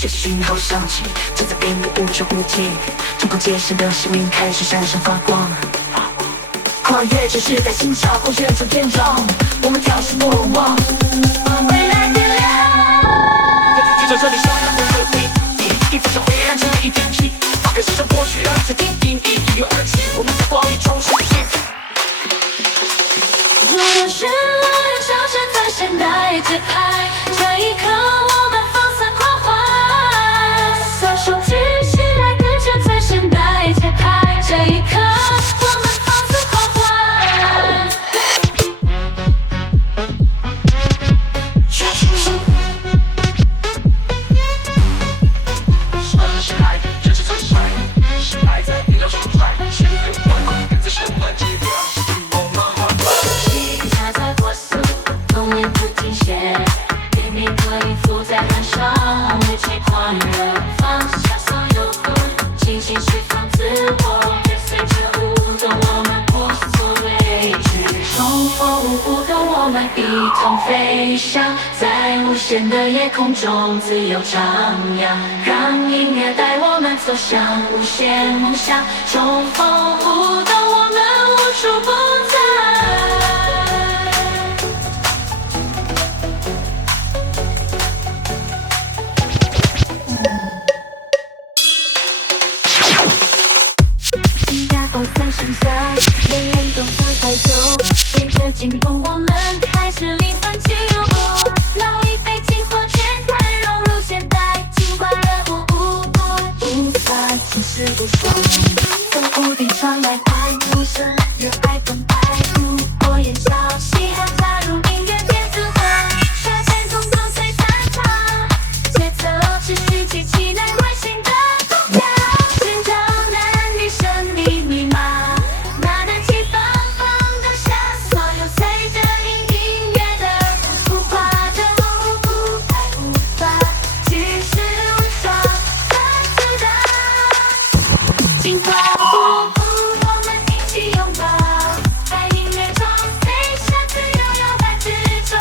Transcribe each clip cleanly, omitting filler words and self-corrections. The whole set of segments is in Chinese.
这些讯号响起，正在变得无穷无尽，冲破界限的生命开始闪闪发光。跨越这时代心潮后旋转天空，我们跳出过往，未来点亮。就在这里闪亮的回忆，一幅张灰暗成为一片漆，放开时常过去，让这定义一跃而起，我们在光里重拾自己。如果是我的消失在现代节拍，这一刻我们放肆狂欢，撒手继续来跟着在现代节拍，这一刻我们放肆狂欢。是爱，这是真帅，是爱在意料中出来，千变万化，跟着神乱节奏，我们欢欢。心在过速，童年不停歇，明明可以浮在岸上，一起狂热，放下所有顾虑，尽情释放自我，跟随着舞动，我们无所畏惧，重逢无不跟我们一同飞翔，在无限的夜空中自由徜徉，让音乐带我们走向无限梦想，重逢舞动，我们无处不在。新加坡三声响，人人都在抬头，随着进步，我们开始灵魂起舞，老一辈进化全盘融入现代，尽管热舞无法轻视不爽，从屋顶传来欢呼声，热爱澎湃如火焰烧，嘻哈加入音乐电子化，刷新动作随散场，节奏持续记起来外星的动摇，寻找男女生理密码，那暖气放当下，所有随着音乐的浮夸的舞步太无法，其实无双再自大，进化舞步我们一起拥抱，在音乐中飞翔，自由摇摆执着，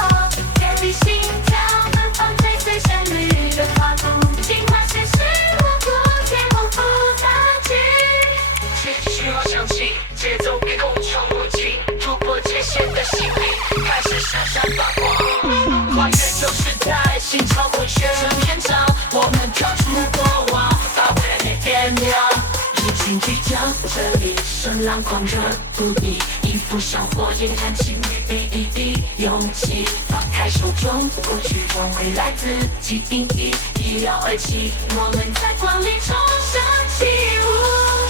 建立心跳，奔放追随旋律的画布，进化现实无辜，天空不杂技，讯号响起，节奏变空中无尽，突破界限的心灵开始闪闪发光，跨越旧时代，心潮回旋延长，我们跳出过往，把未来点亮。日军即将这里声浪狂热不已，一步向火焰燃起一滴勇气，放开手中过去，往未来自己定义，一跃而起，我们在光里重生起舞，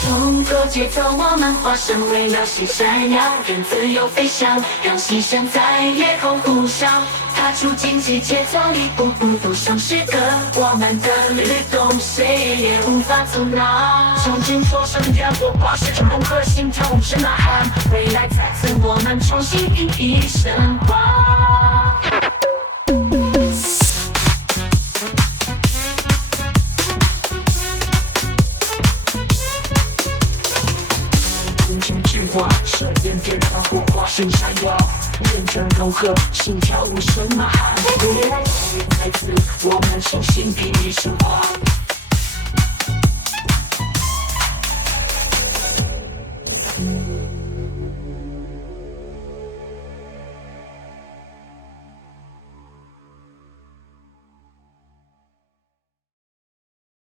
冲破节奏，我们化身为流星闪耀，任自由飞翔，让心声在夜空呼啸，踏出竞技节奏里，步步都像是个我们的律动，谁也无法阻挠，冲进火声跳过化石成功和心跳，无声呐喊，未来在此，我们重新熠熠生花。无情之花，射焰点燃火花声闪耀，认真融合，心跳无声呐喊，未来在此，我们重新熠熠生花。